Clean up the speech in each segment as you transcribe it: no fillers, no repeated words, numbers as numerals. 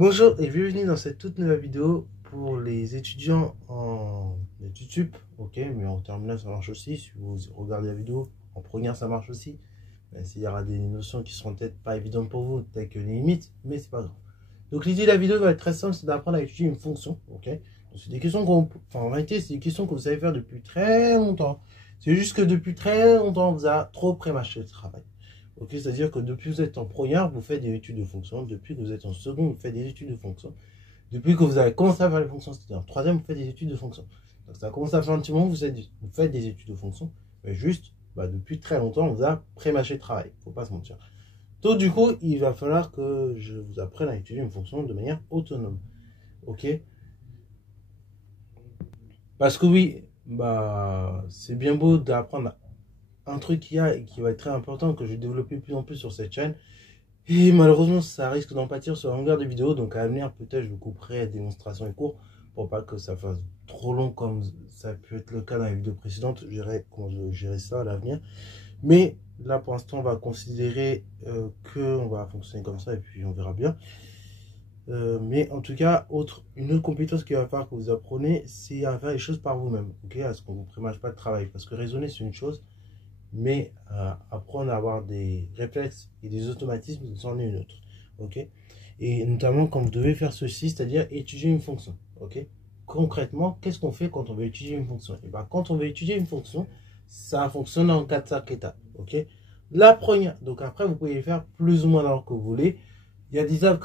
Bonjour et bienvenue dans cette toute nouvelle vidéo pour les étudiants en études sup, ok, mais en terminale ça marche aussi, si vous regardez la vidéo, en première ça marche aussi, même s'il y aura des notions qui seront peut-être pas évidentes pour vous, telles que les limites, mais c'est pas grave. Donc l'idée de la vidéo va être très simple, c'est d'apprendre à étudier une fonction, ok. Donc c'est des questions en réalité c'est des questions que vous savez faire depuis très longtemps, c'est juste que depuis très longtemps on vous a trop prémâché le travail. Ok, c'est-à-dire que depuis que vous êtes en première, vous faites des études de fonction. Depuis que vous êtes en seconde, vous faites des études de fonction. Depuis que vous avez commencé à faire les fonctions, c'est-à-dire en troisième, vous faites des études de fonction. Donc ça a commencé à faire un petit moment, vous faites des études de fonction. Mais juste, depuis très longtemps, on vous a pré-mâché le travail. Faut pas se mentir. Donc du coup, il va falloir que je vous apprenne à étudier une fonction de manière autonome. Ok? Parce que oui, c'est bien beau d'apprendre un truc qui va être très important, que je vais développer de plus en plus sur cette chaîne. Et malheureusement, ça risque d'en pâtir sur la longueur des vidéos. Donc à l'avenir, peut-être je vous couperai démonstrations et cours pour pas que ça fasse trop long comme ça a pu être le cas dans les vidéos précédentes. Je verrai comment je gérer ça à l'avenir. Mais là, pour l'instant, on va considérer qu'on va fonctionner comme ça et puis on verra bien. Mais en tout cas, une autre compétence qu'il va falloir que vous appreniez, c'est à faire les choses par vous-même. Ok, à ce qu'on ne vous prémâche pas de travail. Parce que raisonner, c'est une chose. Mais apprendre à avoir des réflexes et des automatismes, c'en est une autre. Ok. Et notamment quand vous devez faire ceci, c'est-à-dire étudier une fonction. Ok. Concrètement, qu'est-ce qu'on fait quand on veut étudier une fonction? Et bien, quand on veut étudier une fonction, ça fonctionne en 4-5 étapes. Ok. La première, donc après, vous pouvez faire plus ou moins dans que vous voulez. Il y a des étapes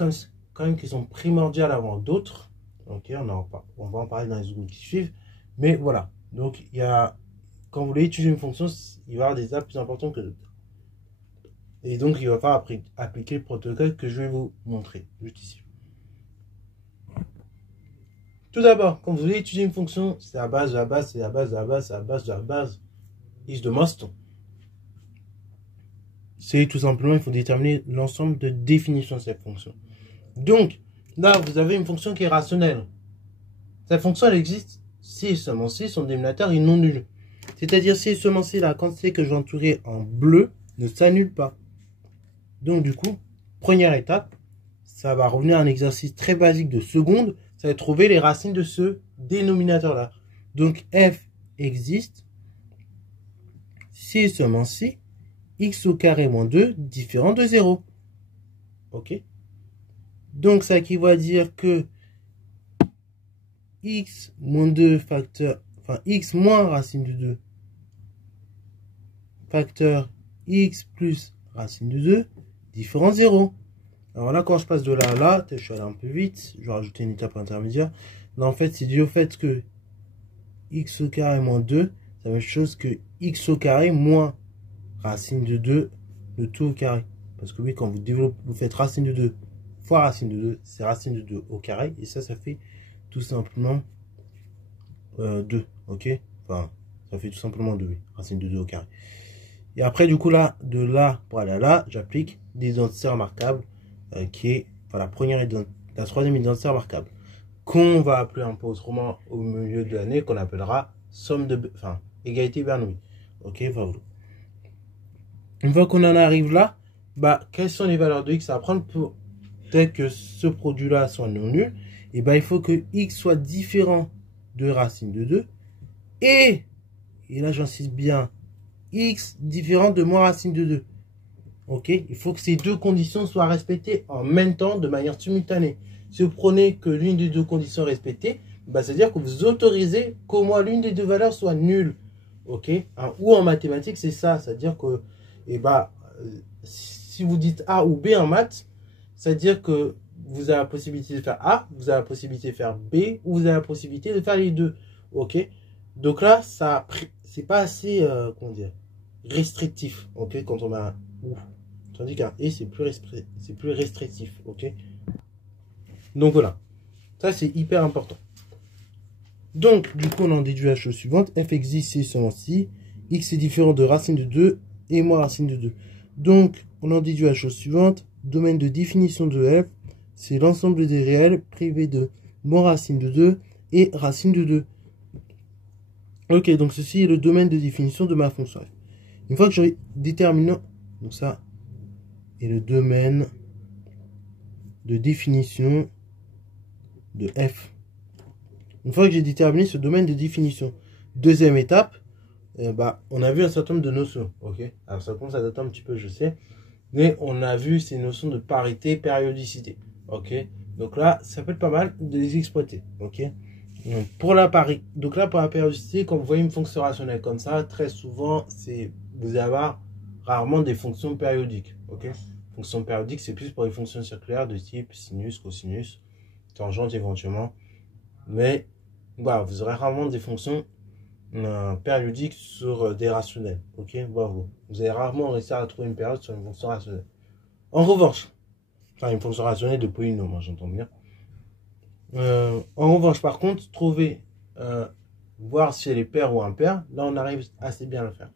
quand même qui sont primordiales avant d'autres. Ok, on va en parler dans les secondes qui suivent. Mais voilà. Donc, quand vous voulez étudier une fonction, il va y avoir des étapes plus importantes que d'autres. Et donc, il va falloir appliquer le protocole que je vais vous montrer juste ici. Tout d'abord, quand vous voulez étudier une fonction, c'est la base de la base, c'est la base de la base, c'est la base de la base. Is the must. C'est tout simplement, il faut déterminer l'ensemble de définitions de cette fonction. Donc, là, vous avez une fonction qui est rationnelle. Cette fonction, elle existe si et seulement si son dénominateur est non nul. C'est-à-dire si et seulement si la quantité que j'ai entourée en bleu ne s'annule pas. Donc du coup, première étape, ça va revenir à un exercice très basique de seconde, ça va être trouver les racines de ce dénominateur-là. Donc f existe si et seulement si x au carré moins 2 différent de 0. Ok. Donc ça équivaut à dire que x moins 2 facteur, enfin x moins racine de 2 facteur x plus racine de 2 différent de 0. Alors là, quand je passe de là à là, je suis allé un peu vite, je vais rajouter une étape intermédiaire. Là, en fait, c'est dû au fait que x au carré moins 2, c'est la même chose que x au carré moins racine de 2, le tout au carré. Parce que oui, quand vous faites racine de 2 fois racine de 2, c'est racine de 2 au carré. Et ça fait tout simplement 2, ok. Enfin, ça fait tout simplement 2, oui, racine de 2 au carré. Et après, du coup, là, de là pour aller à là, j'applique des identités remarquables. Qui est la troisième identité remarquable, qu'on va appeler un peu autrement au milieu de l'année, qu'on appellera égalité Bernoulli. Ok, voilà. Une fois qu'on en arrive là, quelles sont les valeurs de x à prendre pour tel que ce produit-là soit non nul? Et il faut que x soit différent de racine de 2 et là j'insiste bien, x différent de moins racine de 2. Ok, il faut que ces deux conditions soient respectées en même temps, de manière simultanée. Si vous prenez que l'une des deux conditions est respectée, c'est-à-dire que vous autorisez qu'au moins l'une des deux valeurs soit nulle. Ok, ou en mathématiques, c'est ça. C'est-à-dire que si vous dites A ou B en maths, c'est-à-dire que vous avez la possibilité de faire A, vous avez la possibilité de faire B, ou vous avez la possibilité de faire les deux. Ok, donc là, c'est pas assez, comment dire, restrictif. Ok, quand on a un ou. Tandis qu'un et, c'est plus restrictif. Ok. Donc voilà. Ça, c'est hyper important. Donc, du coup, on en déduit la chose suivante. F existe si seulement si x est différent de racine de 2 et moins racine de 2. Donc, on en déduit la chose suivante. Domaine de définition de f, c'est l'ensemble des réels privés de moins racine de 2 et racine de 2. Ok, donc ceci est le domaine de définition de ma fonction f. Une fois que j'aurai déterminé, donc ça est le domaine de définition de f. Une fois que j'ai déterminé ce domaine de définition, deuxième étape, on a vu un certain nombre de notions. Ok, alors ça commence à dater un petit peu, je sais, mais on a vu ces notions de parité, périodicité. Ok, donc là, ça peut être pas mal de les exploiter. Ok, donc pour la périodicité, quand vous voyez une fonction rationnelle comme ça, très souvent, vous allez avoir rarement des fonctions périodiques. Ok, fonctions périodiques, c'est plus pour les fonctions circulaires de type sinus, cosinus, tangente éventuellement. Mais voilà, vous aurez rarement des fonctions périodiques sur des rationnels. Ok, bravo. Vous allez rarement réussir à trouver une période sur une fonction rationnelle. En revanche, enfin une fonction rationnelle de polynôme, hein, j'entends bien. En revanche, par contre, trouver, voir si elle est paire ou impaire, là on arrive assez bien à le faire.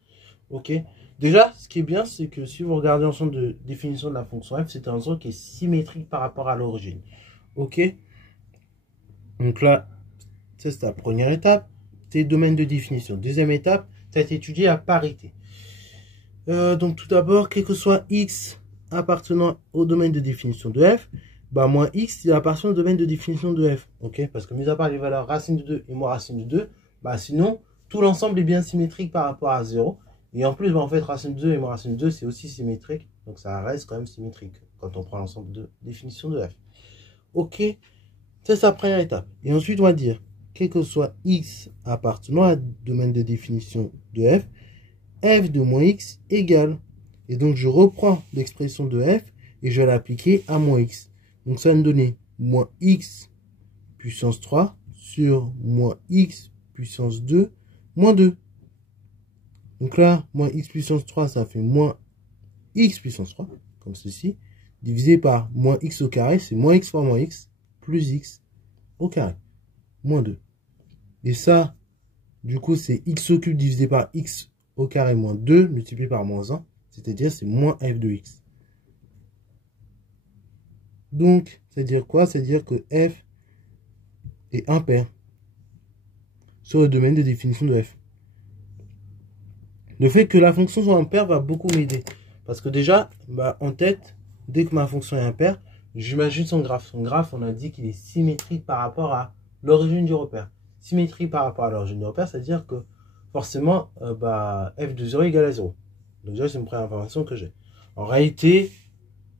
Ok. Déjà, ce qui est bien, c'est que si vous regardez l'ensemble de définition de la fonction f, c'est un ensemble qui est symétrique par rapport à l'origine. Ok. Donc là, ça c'est la première étape, c'est le domaine de définition. Deuxième étape, ça a été étudié à parité. Donc tout d'abord, quel que soit x appartenant au domaine de définition de f, moins x il appartient au domaine de définition de f. Ok, parce que mis à part les valeurs racine de 2 et moins racine de 2, sinon tout l'ensemble est bien symétrique par rapport à 0. Et en plus, en fait, racine de 2 et moins racine de 2, c'est aussi symétrique. Donc ça reste quand même symétrique quand on prend l'ensemble de définition de f. Ok, c'est sa première étape. Et ensuite, on va dire, quel que soit x appartenant à domaine de définition de f de moins x égale. Et donc, je reprends l'expression de f et je vais l'appliquer à moins x. Donc, ça va me donner moins x puissance 3 sur moins x puissance 2 moins 2. Donc là, moins x puissance 3, ça fait moins x puissance 3, comme ceci, divisé par moins x au carré, c'est moins x fois moins x, plus x au carré, moins 2. Et ça, du coup, c'est x au cube divisé par x au carré moins 2 multiplié par moins 1, c'est-à-dire c'est moins f de x. Donc, c'est-à-dire quoi? C'est-à-dire que f est impair sur le domaine de définition de f. Le fait que la fonction soit impaire va beaucoup m'aider. Parce que déjà, en tête, dès que ma fonction est impaire, j'imagine son graphe. Son graphe, on a dit qu'il est symétrique par rapport à l'origine du repère. Symétrie par rapport à l'origine du repère, c'est-à-dire que forcément, f de 0 égale à 0. Donc déjà, c'est une première information que j'ai. En réalité,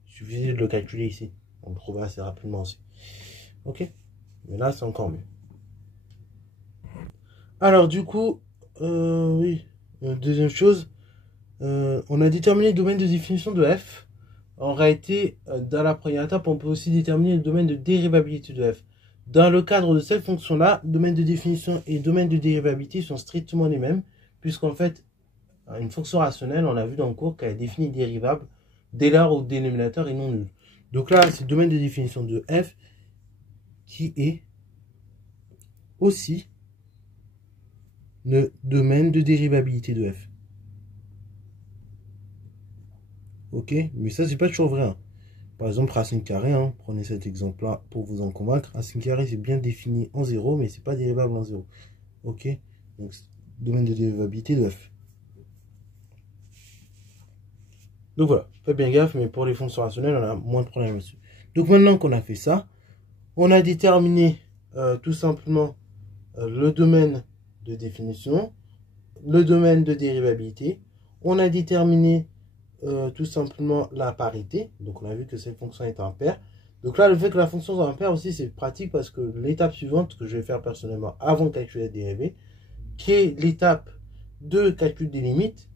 il suffisait de le calculer ici. On le trouvera assez rapidement aussi. Ok? Mais là, c'est encore mieux. Alors, du coup, oui. Deuxième chose, on a déterminé le domaine de définition de f. En réalité, dans la première étape, on peut aussi déterminer le domaine de dérivabilité de f. Dans le cadre de cette fonction-là, domaine de définition et domaine de dérivabilité sont strictement les mêmes, puisqu'en fait, une fonction rationnelle, on l'a vu dans le cours, qu'elle est définie dérivable dès lors où le dénominateur est non nul. Donc là, c'est le domaine de définition de f qui est aussi le domaine de dérivabilité de f. Ok, mais ça, c'est pas toujours vrai. Hein. Par exemple, racine carrée, hein, prenez cet exemple-là pour vous en convaincre. Racine carrée, c'est bien défini en 0, mais c'est pas dérivable en 0. Ok, donc domaine de dérivabilité de f. Donc voilà, faites bien gaffe, mais pour les fonctions rationnelles, on a moins de problèmes là-dessus. Donc maintenant qu'on a fait ça, on a déterminé tout simplement le domaine de définition, le domaine de dérivabilité. On a déterminé tout simplement la parité. Donc on a vu que cette fonction est impaire. Donc là, le fait que la fonction soit impaire aussi, c'est pratique parce que l'étape suivante que je vais faire personnellement avant de calculer la dérivée, qui est l'étape de calcul des limites,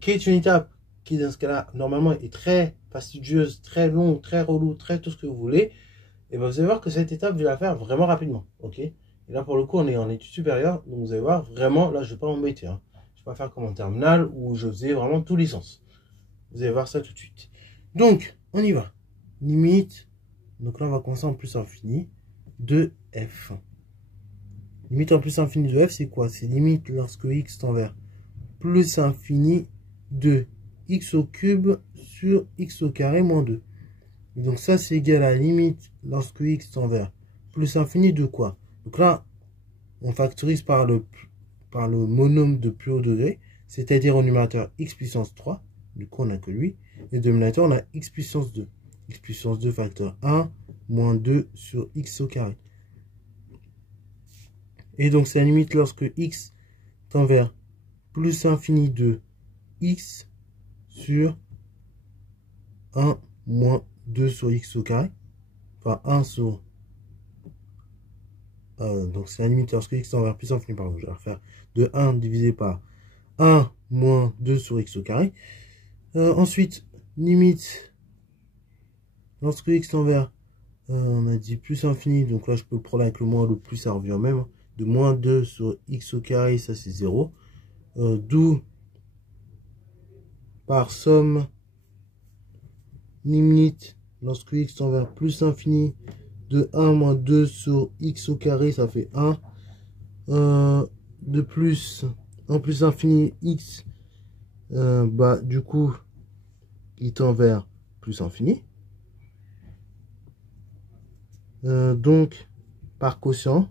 qui est une étape qui dans ce cas-là, normalement, est très fastidieuse, très longue, très relou, très tout ce que vous voulez, et bien vous allez voir que cette étape, je vais la faire vraiment rapidement. Ok? Et là, pour le coup, on est en étude supérieure, donc vous allez voir, vraiment, là, je ne vais pas m'embêter. Hein. Je ne vais pas faire comme en terminale où je faisais vraiment tous les sens. Vous allez voir ça tout de suite. Donc, on y va. Limite, donc là, on va commencer en plus infini de f. Limite en plus infini de f, c'est quoi? C'est limite lorsque x tend vers plus infini de x au cube sur x au carré moins 2. Et donc ça, c'est égal à la limite lorsque x tend vers plus infini de quoi? Donc là, on factorise par le monôme de plus haut degré, c'est-à-dire au numérateur x puissance 3. Du coup, on n'a que lui. Et au dénominateur, on a x puissance 2. X puissance 2 facteur 1 moins 2 sur x au carré. Et donc, c'est la limite lorsque x tend vers plus infini de x sur 1 moins 2 sur x au carré. Enfin, 1 sur... donc, c'est la limite lorsque x tend vers plus infini. Pardon, je vais refaire de 1 divisé par 1 moins 2 sur x au carré. Ensuite, limite lorsque x tend vers... on a dit plus infini. Donc là, je peux prendre avec le moins, le plus, ça revient même. De moins 2 sur x au carré, ça c'est 0. D'où par somme limite lorsque x tend vers plus infini de 1 moins 2 sur x au carré, ça fait 1. De plus en plus infini x, bah du coup il tend vers plus infini. Donc par quotient,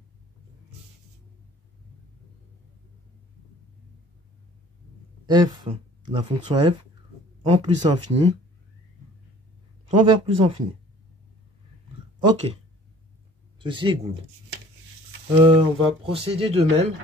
f, la fonction f en plus infini tend vers plus infini. Ok, ceci est good. On va procéder de même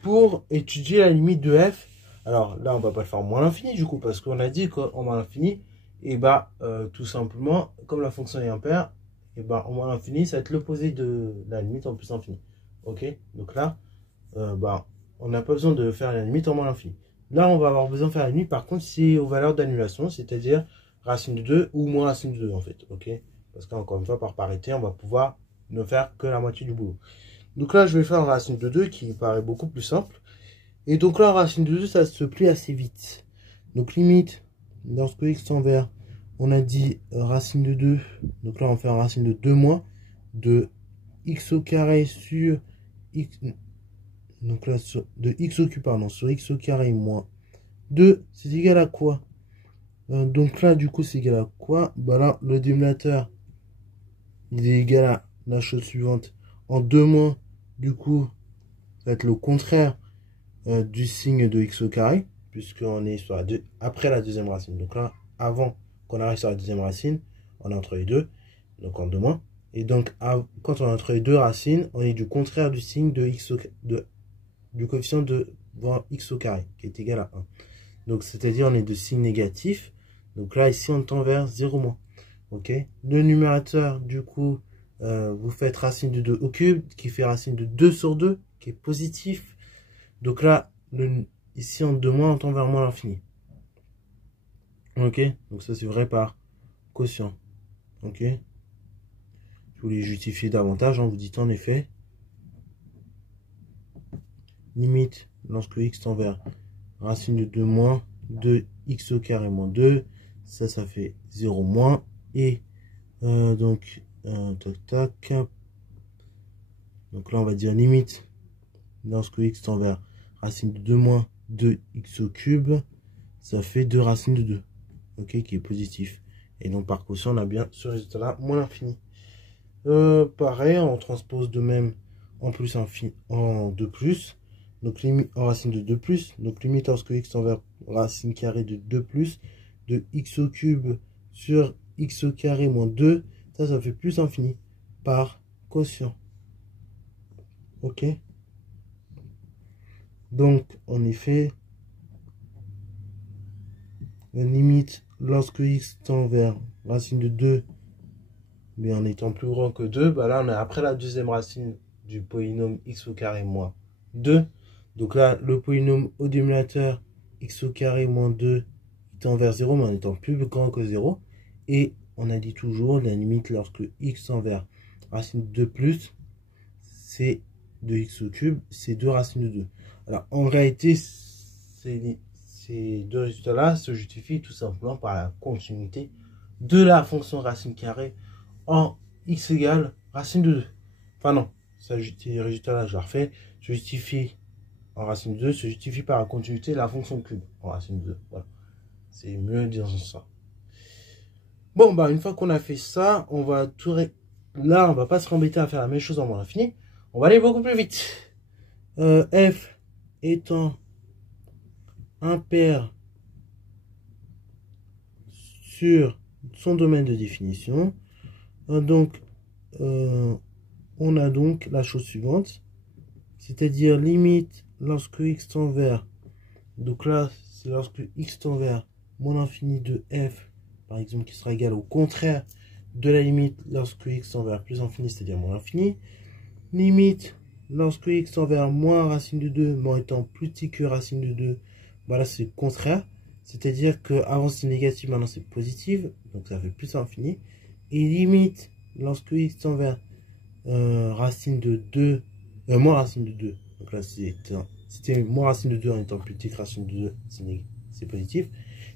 pour étudier la limite de f. Alors là, on va pas le faire en moins l'infini du coup, parce qu'on a dit qu'en moins l'infini, et bah tout simplement, comme la fonction est impaire, et bah en moins l'infini, ça va être l'opposé de la limite en plus infini. Ok, donc là, bah on n'a pas besoin de faire la limite en moins l'infini. Là, on va avoir besoin de faire la limite, par contre, c'est aux valeurs d'annulation, c'est-à-dire racine de 2 ou moins racine de 2 en fait. Ok, parce qu'encore une fois, par parité, on va pouvoir ne faire que la moitié du boulot. Donc là, je vais faire racine de 2 qui paraît beaucoup plus simple. Et donc là, racine de 2, ça se plie assez vite. Donc limite, lorsque x tend vers, on a dit racine de 2. Donc là, on fait racine de 2 moins de x au carré sur x. Donc là, de x au cube, pardon, sur x au carré moins 2, c'est égal à quoi? Donc là, du coup, c'est égal à quoi? Bah là, le dénominateur, il est égal à la chose suivante. En 2 moins, du coup, ça va être le contraire du signe de x au carré, puisqu'on est sur après la deuxième racine. Donc là, avant qu'on arrive sur la deuxième racine, on est entre les deux, donc en 2 moins. Et donc, quand on est entre les deux racines, on est du contraire du signe de x au, du coefficient de x au carré, qui est égal à 1. Donc, c'est-à-dire, on est de signe négatif. Donc là, ici, on tend vers 0 moins. Ok. Le numérateur, du coup, vous faites racine de 2 au cube, qui fait racine de 2 sur 2, qui est positif. Donc là, ici, en 2 moins, on tend vers moins l'infini. Ok. Donc ça, c'est vrai par quotient. Ok. Je voulais justifier davantage. Vous dites en effet, limite, lorsque x tend vers racine de 2 moins 2x au carré moins 2, ça fait 0 moins. Et donc, tac, tac. Donc là, on va dire limite, lorsque x tend vers racine de 2 moins 2x au cube, ça fait 2 racines de 2. Ok, qui est positif. Et donc, par quotient, on a bien ce résultat-là, moins l'infini. Pareil, on transpose de même en plus infini, en 2 plus. Donc, limite en racine de 2 plus. Donc, limite lorsque x tend vers racine carrée de 2 plus, de x au cube sur x au carré moins 2. Ça fait plus infini par quotient. Ok. Donc, en effet, la limite lorsque x tend vers racine de 2, mais en étant plus grand que 2, bah là on est après la deuxième racine du polynôme x au carré moins 2. Donc là, le polynôme au dénominateur x au carré moins 2 tend vers 0, mais en étant plus grand que 0. Et on a dit toujours la limite lorsque x tend vers racine de 2 plus, c'est de x au cube, c'est 2 racines de 2. Alors en réalité, ces deux résultats-là se justifient tout simplement par la continuité de la fonction racine carrée en x égale racine de 2. Enfin non, ça justifie, résultat-là, je la refais. Se justifie en racine de 2, se justifie par la continuité de la fonction cube en racine de 2. Voilà. C'est mieux de dire ça. Bon, bah une fois qu'on a fait ça, on va tout là, on va pas se embêter à faire la même chose en moins l'infini. On va aller beaucoup plus vite. F étant impair sur son domaine de définition. Donc, on a donc la chose suivante. c'est-à-dire limite lorsque x tend vers, donc là, c'est lorsque x tend vers moins l'infini de f, par exemple, qui sera égal au contraire de la limite lorsque x tend vers plus l'infini, c'est-à-dire moins l'infini. Limite lorsque x tend vers moins racine de 2, mais en étant plus petit que racine de 2, voilà, c'est le contraire. C'est-à-dire que avant c'est négatif, maintenant c'est positif, donc ça fait plus l'infini. Et limite lorsque x tend vers racine de 2, moins racine de 2, donc là c'était moins racine de 2 en étant plus petit que racine de 2, c'est positif.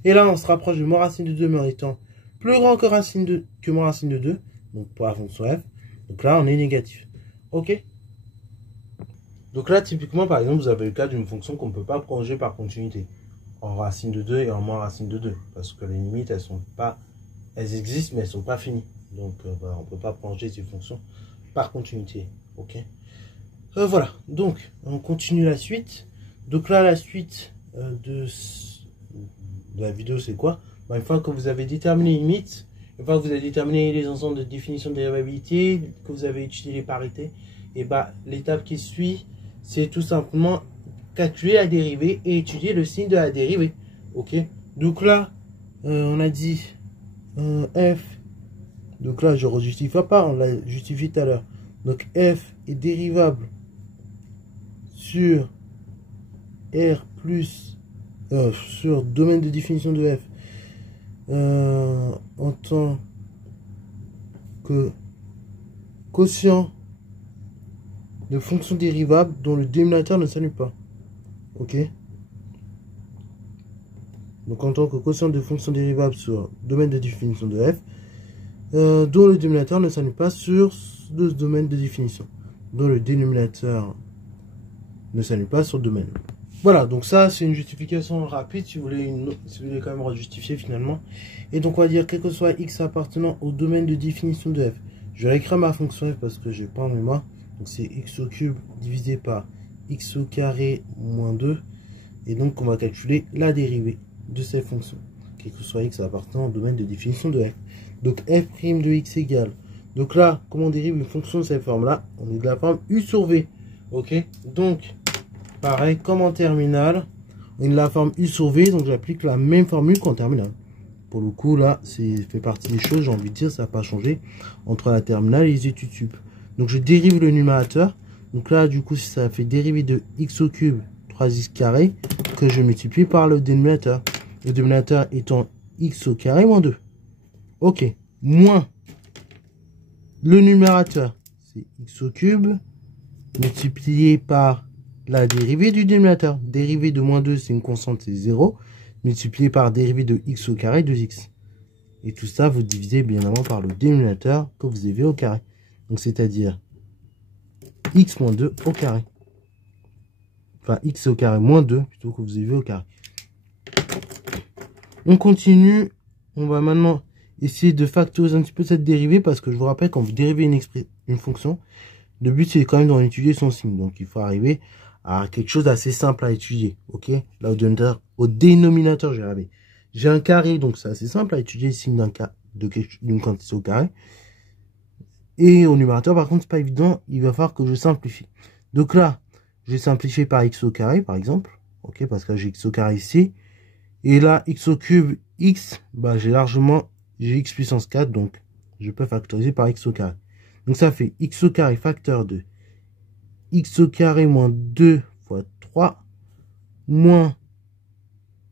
Et là on se rapproche de moins racine de 2 mais en étant plus grand que moins racine de 2, donc pour la fonction f, donc là on est négatif. Ok. Donc là typiquement par exemple vous avez le cas d'une fonction qu'on ne peut pas prolonger par continuité en racine de 2 et en moins racine de 2, parce que les limites elles existent mais elles sont pas finies, donc voilà, on ne peut pas prolonger ces fonctions par continuité. Ok. Voilà, donc on continue la suite. Donc là la suite de la vidéo c'est quoi? Une fois que vous avez déterminé les limites, une fois que vous avez déterminé les ensembles de définition de dérivabilité, que vous avez étudié les parités, et l'étape qui suit c'est tout simplement calculer la dérivée et étudier le signe de la dérivée. Ok. Donc là on a dit f. Donc là je ne justifie pas, on l'a justifié tout à l'heure. Donc f est dérivable sur R plus sur domaine de définition de f en tant que quotient de fonction dérivable dont le dénominateur ne s'annule pas. Ok. Donc en tant que quotient de fonction dérivable sur domaine de définition de f dont le dénominateur ne s'annule pas sur ce domaine de définition, dont le dénominateur ne s'annule pas sur le domaine. Voilà, donc ça c'est une justification rapide si vous voulez, quand même rejustifier finalement. Et donc on va dire quel que soit x appartenant au domaine de définition de f. Je vais écrire ma fonction f parce que j'ai pas en mémoire. Donc c'est x au cube divisé par x au carré moins 2. Et donc on va calculer la dérivée de cette fonction, quel que soit x appartenant au domaine de définition de f. Donc f' de x égale. Donc là, comment on dérive une fonction de cette forme-là? On est de la forme u sur v. Ok. Donc, pareil, comme en terminale, on est de la forme u sur v. Donc j'applique la même formule qu'en terminale. Pour le coup, là, c'est fait partie des choses, j'ai envie de dire, ça n'a pas changé entre la terminale et les études sup. Donc je dérive le numérateur. Donc là, du coup, ça fait dériver de x au cube 3x carré que je multiplie par le dénominateur. Le dénominateur étant x au carré moins 2. Ok, moins le numérateur, c'est x au cube, multiplié par la dérivée du dénominateur. Dérivée de moins 2, c'est une constante, c'est 0. Multiplié par dérivée de x au carré, 2x. Et tout ça, vous divisez bien évidemment par le dénominateur que vous avez au carré. Donc, c'est-à-dire x moins 2 au carré. Enfin, x au carré moins 2, plutôt que vous avez au carré. On continue. On va maintenant essayer de factoriser un petit peu cette dérivée, parce que je vous rappelle, quand vous dérivez une fonction, le but c'est quand même d'en étudier son signe. Donc il faut arriver à quelque chose d'assez simple à étudier. Ok. Là au dénominateur, j'ai un carré, donc c'est assez simple à étudier le signe d'une quantité au carré. Et au numérateur, par contre, c'est pas évident, il va falloir que je simplifie. Donc là, je vais simplifier par x au carré, par exemple. Ok, parce que j'ai x au carré ici. Et là, x au cube, x, j'ai x puissance 4, donc je peux factoriser par x au carré. Donc ça fait x au carré facteur de x au carré moins 2 fois 3 moins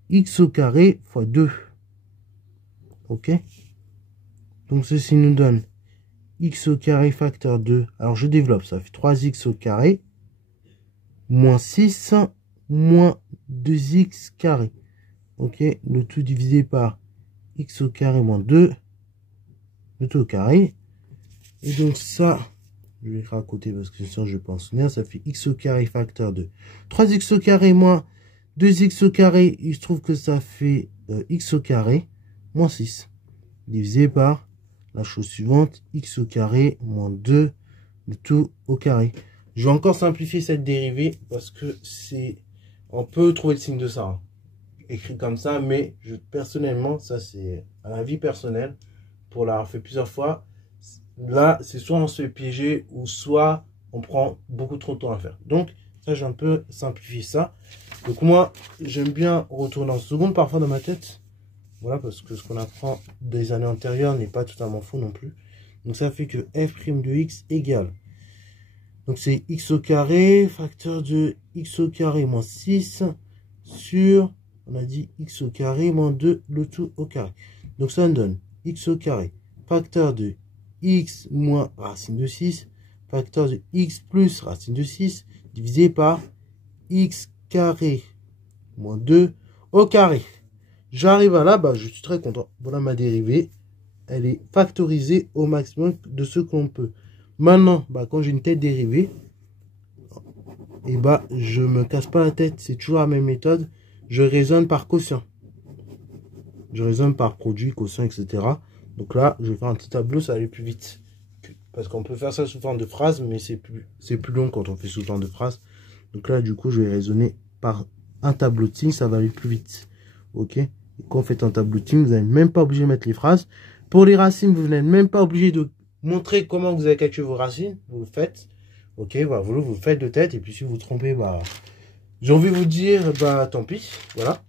x au carré fois 2. Ok. Donc ceci nous donne x au carré facteur 2. Alors je développe, ça fait 3x au carré moins 6 moins 2x carré. Ok. Le tout divisé par x au carré moins 2. Le tout au carré. Et donc ça, je vais écrire à côté parce que sinon je ne vais pas en souvenir. Ça fait x au carré facteur de 3x au carré moins 2x au carré. Il se trouve que ça fait x au carré moins 6. Divisé par la chose suivante, x au carré moins 2, le tout au carré. Je vais encore simplifier cette dérivée parce que c'est... On peut trouver le signe de ça, hein, écrit comme ça, mais personnellement, ça c'est un avis personnel, pour l'avoir fait plusieurs fois. Là, c'est soit on se fait piéger, ou soit on prend beaucoup trop de temps à faire. Donc, Ça, j'ai un peu simplifié ça. Donc moi, j'aime bien retourner en seconde parfois dans ma tête. Voilà, parce que ce qu'on apprend des années antérieures n'est pas totalement faux non plus. Donc ça fait que f' de x égale. Donc c'est x au carré, facteur de x au carré moins 6 sur, on a dit x au carré moins 2, le tout au carré. Donc ça me donne x au carré, facteur de x moins racine de 6, facteur de x plus racine de 6, divisé par x carré moins 2 au carré. J'arrive à là, bah, je suis très content. Voilà ma dérivée. Elle est factorisée au maximum de ce qu'on peut. Maintenant, bah, quand j'ai une tête dérivée, et bah, je me casse pas la tête. C'est toujours la même méthode. Je raisonne par quotient. Je raisonne par produit, quotient, etc. Donc là, je vais faire un petit tableau, ça va aller plus vite. Parce qu'on peut faire ça sous forme de phrase, mais c'est plus long quand on fait sous forme de phrase. Donc là, du coup, je vais raisonner par un tableau de signes, ça va aller plus vite. Ok? Et quand vous faites un tableau de signes, vous n'êtes même pas obligé de mettre les phrases. Pour les racines, vous n'êtes même pas obligé de montrer comment vous avez calculé vos racines. Vous le faites. Ok, bah, vous le faites de tête. Et puis si vous vous trompez, bah, j'ai envie de vous dire, bah, tant pis. Voilà.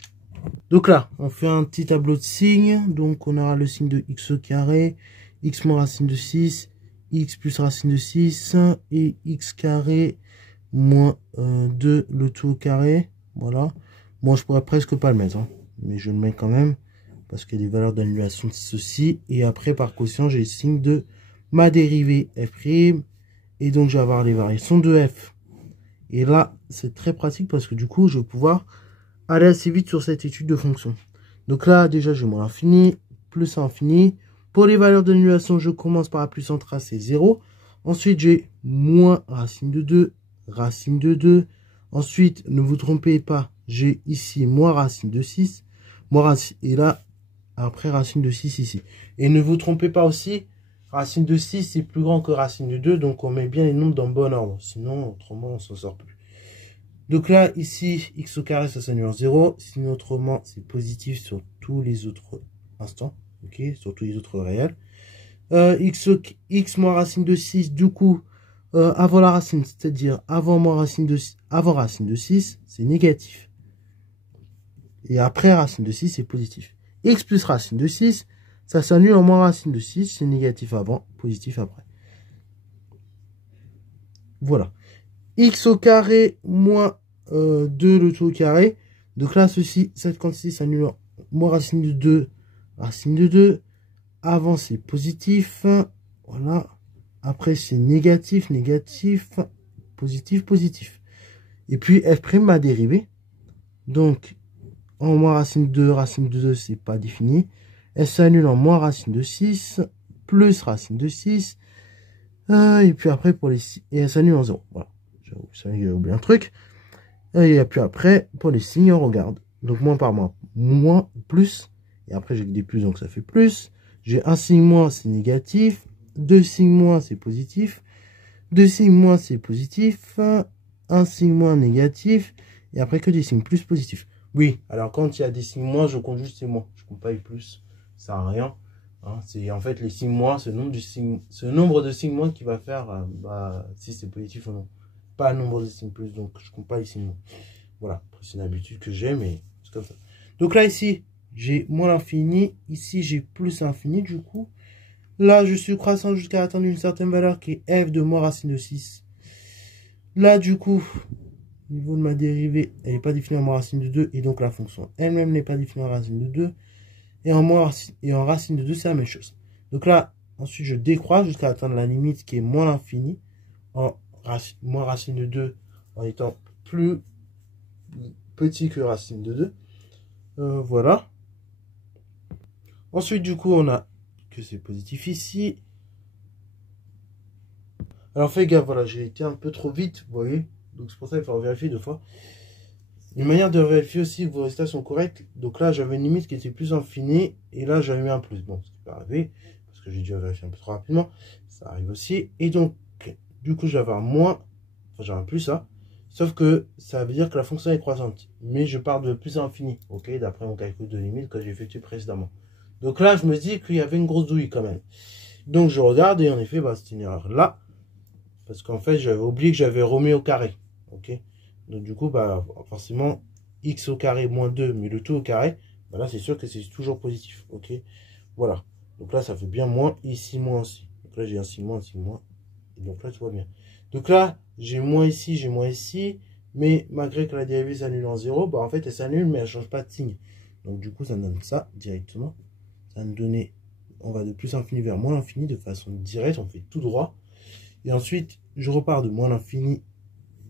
Donc là, on fait un petit tableau de signes. Donc on aura le signe de x au carré, x moins racine de 6, x plus racine de 6 et x carré moins 2, le tout au carré. Voilà. Bon, je pourrais presque pas le mettre, hein, mais je le mets quand même. Parce qu'il y a des valeurs d'annulation de ceci. Et après, par quotient, j'ai le signe de ma dérivée f'. Et donc, je vais avoir les variations de f. Et là, c'est très pratique parce que du coup, je vais pouvoir aller assez vite sur cette étude de fonction. Donc là, déjà, j'ai moins l'infini, plus infini. Pour les valeurs d'annulation, je commence par la puissance tracée 0. Ensuite, j'ai moins racine de 2, racine de 2. Ensuite, ne vous trompez pas, j'ai ici moins racine de 6. Moins racine, et là, après racine de 6 ici. Et ne vous trompez pas aussi, racine de 6 c'est plus grand que racine de 2, donc on met bien les nombres dans le bon ordre. Sinon, autrement, on s'en sort plus. Donc là, ici, x au carré, ça s'annule en 0. Sinon, autrement, c'est positif sur tous les autres instants. Ok, sur tous les autres réels. X moins racine de 6, du coup, avant la racine, c'est-à-dire avant racine de 6, c'est négatif. Et après racine de 6, c'est positif. X plus racine de 6, ça s'annule en moins racine de 6, c'est négatif avant, positif après. Voilà. X au carré moins 2 le tout au carré. Donc là, cette quantité s'annule en moins racine de 2, racine de 2. Avant, c'est positif. Voilà. Après, c'est négatif, négatif, positif, positif. Et puis, f' ma dérivée. Donc, en moins racine de 2, c'est pas défini. Elle s'annule en moins racine de 6, plus racine de 6. Et puis après, pour les 6, et elle s'annule en 0. Voilà. J'ai oublié un truc. Et puis après, pour les signes, on regarde. Donc, moins par moins, moins, plus. Et après, j'ai des plus, donc ça fait plus. J'ai un signe moins, c'est négatif. 2 signes moins, c'est positif. 2 signes moins, c'est positif. Un signe moins, négatif. Et après, que des signes plus positifs. Oui, alors quand il y a des signes moins, je compte juste les moins. Je compte pas les plus. Ça sert à rien. Hein, c'est en fait les signes moins, ce nombre de signes moins qui va faire si c'est positif ou non. Pas le nombre de signes plus, donc je compte pas les signes moins. Voilà, c'est une habitude que j'ai, mais c'est comme ça. Donc là, ici, j'ai moins l'infini. Ici, j'ai plus l'infini, du coup. Là, je suis croissant jusqu'à atteindre une certaine valeur qui est f de moins racine de 6. Là, du coup, au niveau de ma dérivée, elle n'est pas définie en moins racine de 2. Et donc, la fonction elle-même n'est pas définie en racine de 2. Et en racine de 2, c'est la même chose. Donc là, ensuite, je décroît jusqu'à atteindre la limite qui est moins l'infini. Moins racine de 2 en étant plus petit que racine de 2. Voilà. Ensuite, du coup, on a que c'est positif ici. Alors, faites gaffe, voilà, j'ai été un peu trop vite, vous voyez. Donc, c'est pour ça qu'il faut vérifier 2 fois. Une manière de vérifier aussi que vos résultats sont corrects. Donc là, j'avais une limite qui était plus infinie. Et là, j'avais mis un plus. Bon, ce qui peut arriver. Parce que j'ai dû vérifier un peu trop rapidement. Ça arrive aussi. Et donc, du coup, j'avais un moins. Enfin, j'avais un plus, ça. Sauf que ça veut dire que la fonction est croissante. Mais je pars de plus à infini. Ok, d'après mon calcul de limite que j'ai effectué précédemment. Donc là, je me dis qu'il y avait une grosse douille quand même. Donc je regarde et en effet, c'est une erreur là. Parce qu'en fait, j'avais oublié que j'avais remis au carré. Ok. Donc du coup, bah, forcément, x au carré moins 2, mais le tout au carré, bah là, c'est sûr que c'est toujours positif. Ok, voilà. Donc là, ça fait bien moins, ici, moins aussi. Donc là, j'ai un signe moins, un signe moins. Et donc là, tu vois bien. Donc là, j'ai moins ici. Mais malgré que la dérivée s'annule en 0, bah en fait, elle s'annule, mais elle ne change pas de signe. Donc du coup, ça donne ça directement. Ça va nous donner, on va de plus infini vers moins l'infini de façon directe, on fait tout droit. Et ensuite, je repars de moins l'infini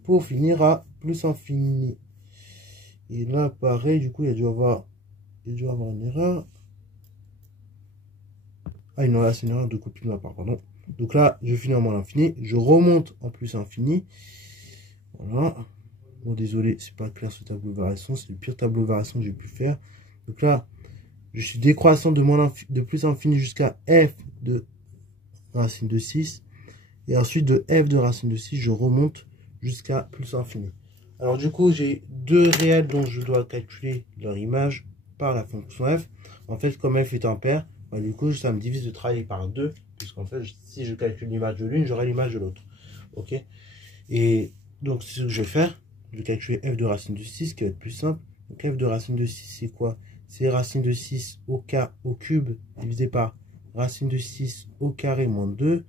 pour finir à plus infini. Et là, pareil, du coup, il y a dû avoir une erreur. Ah non, là, c'est une erreur de copie de ma part, pardon. Donc là, je finis en moins l'infini, je remonte en plus infini. Voilà. Bon, désolé, c'est pas clair ce tableau de variation, c'est le pire tableau de variation que j'ai pu faire. Donc là, je suis décroissant de plus infini jusqu'à f de racine de 6. Et ensuite, de f de racine de 6, je remonte jusqu'à plus infini. Alors du coup, j'ai deux réels dont je dois calculer leur image par la fonction f. En fait, comme f est impair, bah, du coup, ça me divise de travail par 2. Puisqu'en fait, si je calcule l'image de l'une, j'aurai l'image de l'autre. Ok. Et donc, c'est ce que je vais faire. Je vais calculer f de racine de 6, qui va être plus simple. Donc f de racine de 6, c'est quoi? C'est racine de 6 au k au cube divisé par racine de 6 au carré moins 2.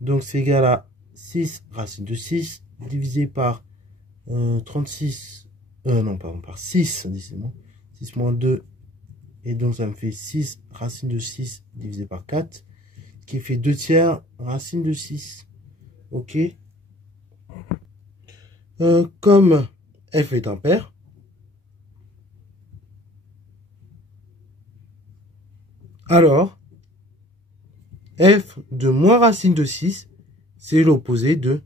Donc c'est égal à 6 racine de 6 divisé par 36. Non, pardon, par 6, décidément. 6 moins 2. Et donc ça me fait 6 racine de 6 divisé par 4. Qui fait 2 tiers racine de 6. Ok. Comme f est impair, alors f de moins racine de 6, c'est l'opposé de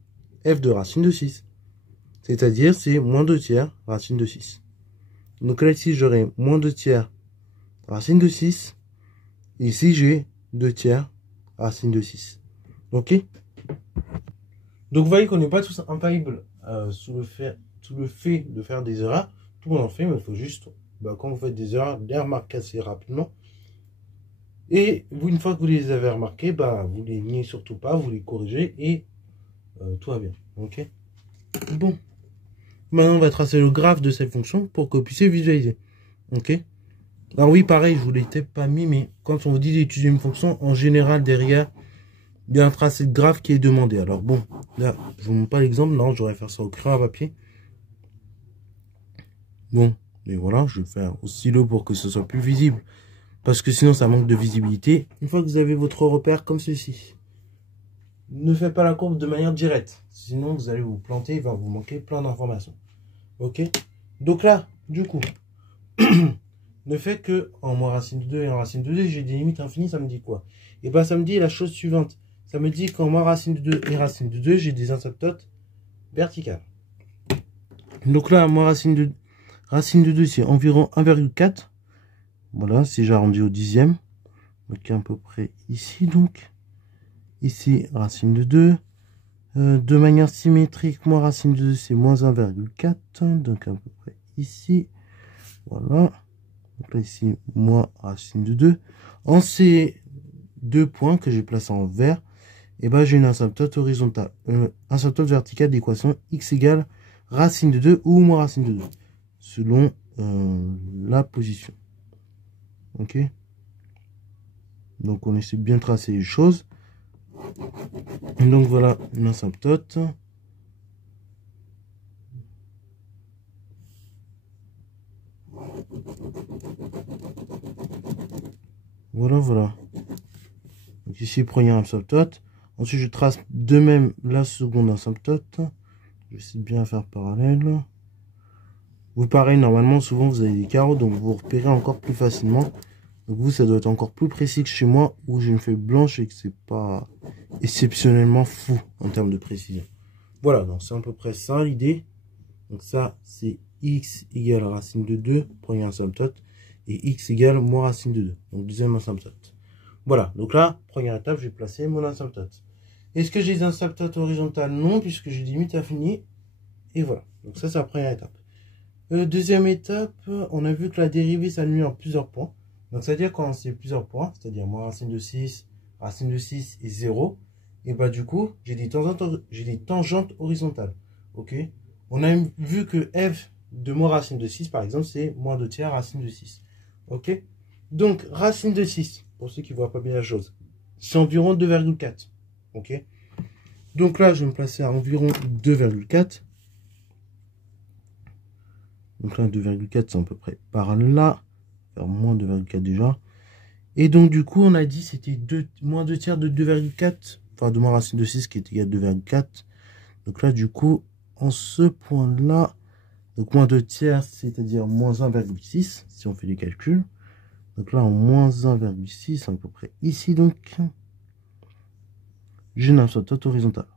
f de racine de 6. C'est-à-dire, c'est moins 2 tiers racine de 6. Donc là, ici, j'aurai moins 2 tiers racine de 6. Ici, j'ai 2 tiers racine de 6. Ok. Donc, vous voyez qu'on n'est pas tous infaillibles sous le fait de faire des erreurs. Tout le monde en fait, mais il faut juste, quand vous faites des erreurs, les remarquer assez rapidement. Et vous, une fois que vous les avez remarquées, vous les niez surtout pas, vous les corrigez et tout va bien. Ok. Bon. Maintenant, on va tracer le graphe de cette fonction pour que vous puissiez visualiser. Ok. Alors oui, pareil, je vous l'ai peut-être pas mis, mais quand on vous dit d'étudier une fonction, en général, derrière, il y a un tracé de graphe qui est demandé. Alors bon, là, je vous montre pas l'exemple. Non, j'aurais faire ça au crayon à papier. Bon, mais voilà, je vais faire au stylo pour que ce soit plus visible. Parce que sinon, ça manque de visibilité. Une fois que vous avez votre repère comme ceci, ne faites pas la courbe de manière directe. Sinon, vous allez vous planter, il va vous manquer plein d'informations. Ok. Donc là, du coup, ne fait que en moins racine de 2 et en racine de 2, j'ai des limites infinies, ça me dit quoi? Et bien, ça me dit la chose suivante. Ça me dit qu'en moins racine de 2 et racine de 2, j'ai des asymptotes verticales. Donc là, moins racine de 2, c'est environ 1,4. Voilà, si j'arrondis au dixième. Donc à peu près ici, donc. Ici, racine de 2. De manière symétrique, moins racine de 2, c'est moins 1,4. Donc à peu près ici. Voilà. Donc là, ici, moins racine de 2. En ces deux points que j'ai placés en vert, et j'ai une asymptote horizontale. Asymptote verticale d'équation x égale racine de 2 ou moins racine de 2. Selon la position. Ok. Donc on essaie de bien tracer les choses. Et donc voilà une asymptote. Voilà. Donc ici, première asymptote. Ensuite, je trace de même la seconde asymptote. Je vais essayer de bien faire parallèle. Vous, pareil, normalement, souvent, vous avez des carreaux, donc vous repérez encore plus facilement. Donc vous, ça doit être encore plus précis que chez moi, où j'ai une feuille blanche et que c'est pas exceptionnellement fou en termes de précision. Voilà, donc c'est à peu près ça l'idée. Donc ça, c'est x égale racine de 2, première asymptote, et x égale moins racine de 2, donc deuxième asymptote. Voilà, donc là, première étape, je vais placer mon asymptote. Est-ce que j'ai des asymptotes horizontales? Non, puisque j'ai des limites infinies. Et voilà, donc ça, c'est la première étape. Deuxième étape, on a vu que la dérivée s'annule en plusieurs points. Donc, c'est-à-dire quand c'est plusieurs points, c'est-à-dire moins racine de 6 et 0, et du coup, j'ai des tangentes horizontales. Ok. On a vu que f de moins racine de 6, par exemple, c'est moins 2 tiers racine de 6. Ok? Donc, racine de 6, pour ceux qui ne voient pas bien la chose, c'est environ 2,4. Ok? Donc là, je vais me placer à environ 2,4. Donc là, 2,4, c'est à peu près par là. Faire moins 2,4 déjà. Et donc, du coup, on a dit c'était moins 2 tiers de 2,4. Enfin, de moins racine de 6 qui est égal à 2,4. Donc là, du coup, en ce point-là, donc moins 2 tiers, c'est-à-dire moins 1,6, si on fait les calculs. Donc là, en moins 1,6, à peu près ici, donc, j'ai une asymptote horizontale.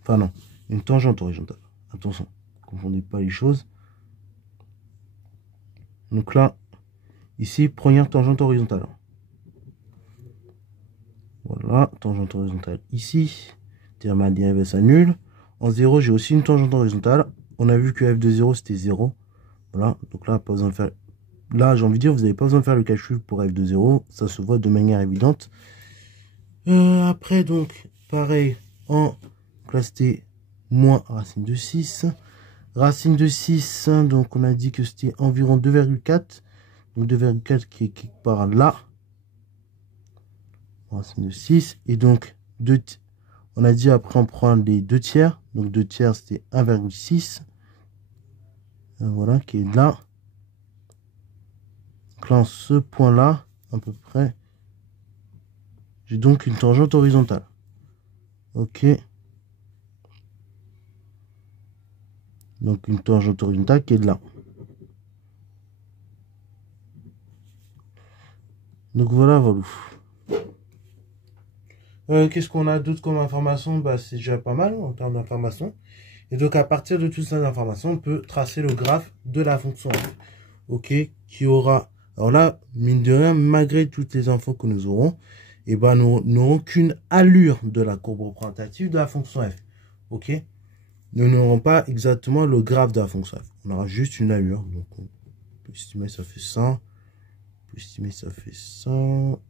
Enfin non, une tangente horizontale. Attention, ne confondez pas les choses. Donc là, ici, première tangente horizontale. Voilà, tangente horizontale ici. Ma dérivée s'annule. En 0, j'ai aussi une tangente horizontale. On a vu que f de 0, c'était 0. Voilà, donc là, pas besoin de faire... Là, j'ai envie de dire, vous n'avez pas besoin de faire le calcul pour f de 0. Ça se voit de manière évidente. Après, donc, pareil, en classe c'était moins racine de 6. Racine de 6, donc on a dit que c'était environ 2,4. Donc 2,4 qui est quelque part là. Racine de 6. Et donc, on a dit après on prend les 2 tiers. Donc 2 tiers c'était 1,6. Voilà, qui est là. Donc là, en ce point-là, à peu près, j'ai donc une tangente horizontale. Ok. Donc une tangente horizontale qui est de là. Donc voilà, voilà. Qu'est-ce qu'on a d'autre comme information? Bah, c'est déjà pas mal en termes d'informations. Et donc à partir de toutes ces informations, on peut tracer le graphe de la fonction f. Ok, qui aura... Alors là, mine de rien, malgré toutes les infos que nous aurons, et ben nous n'aurons qu'une allure de la courbe représentative de la fonction f. Ok, nous n'aurons pas exactement le graphe de la fonction f. On aura juste une allure. Donc on peut estimer ça fait 100. On peut estimer ça fait 100.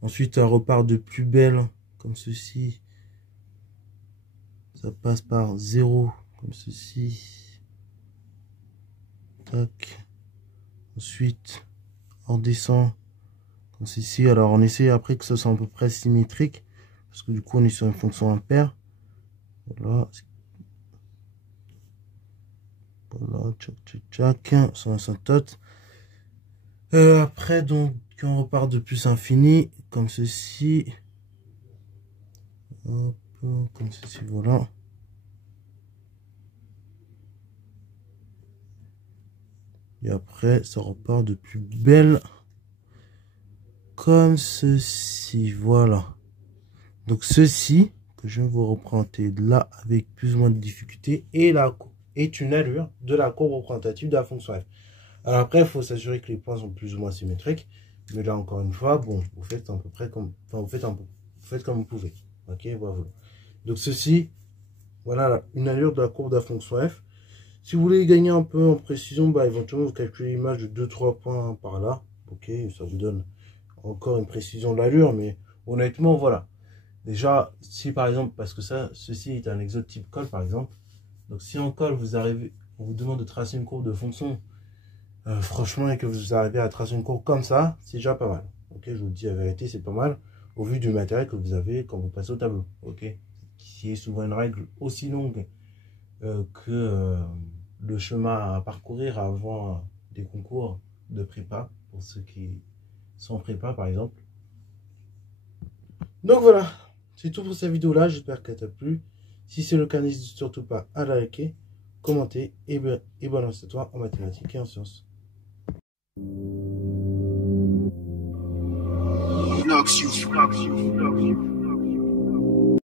Ensuite, un repart de plus belle, comme ceci. Ça passe par 0, comme ceci. Tac. Ensuite, on descend, comme ceci. Alors, on essaie après que ce soit à peu près symétrique. Parce que du coup, on est sur une fonction impaire. Voilà. Voilà, tchac, tchac, tchac. Sur asymptote. Après, donc, on repart de plus infini, comme ceci. Hop, comme ceci, voilà. Et après, ça repart de plus belle. Comme ceci, voilà. Donc ceci, que je vais vous représenter là avec plus ou moins de difficulté, est une allure de la courbe représentative de la fonction f. Alors après, il faut s'assurer que les points sont plus ou moins symétriques. Mais là, encore une fois, bon, vous faites à peu près comme... Enfin, vous faites comme vous pouvez. Ok, voilà. Donc ceci, voilà une allure de la courbe de la fonction f. Si vous voulez gagner un peu en précision, bah, éventuellement, vous calculez l'image de 2-3 points par là. Ok, ça vous donne encore une précision de l'allure, mais honnêtement, voilà. Déjà, si par exemple, parce que ceci est un exode type colle, par exemple. Donc si en colle, on vous demande de tracer une courbe de fonction, franchement, et que vous arrivez à tracer une courbe comme ça, c'est déjà pas mal. Ok, je vous dis la vérité, c'est pas mal, au vu du matériel que vous avez quand vous passez au tableau. Ok, qui est souvent une règle aussi longue que le chemin à parcourir avant des concours de prépa, pour ceux qui sont en prépa par exemple. Donc voilà, c'est tout pour cette vidéo là, j'espère qu'elle t'a plu. Si c'est le cas, n'hésite surtout pas à la liker, commenter et balance-toi en mathématiques et en sciences. Knocks you.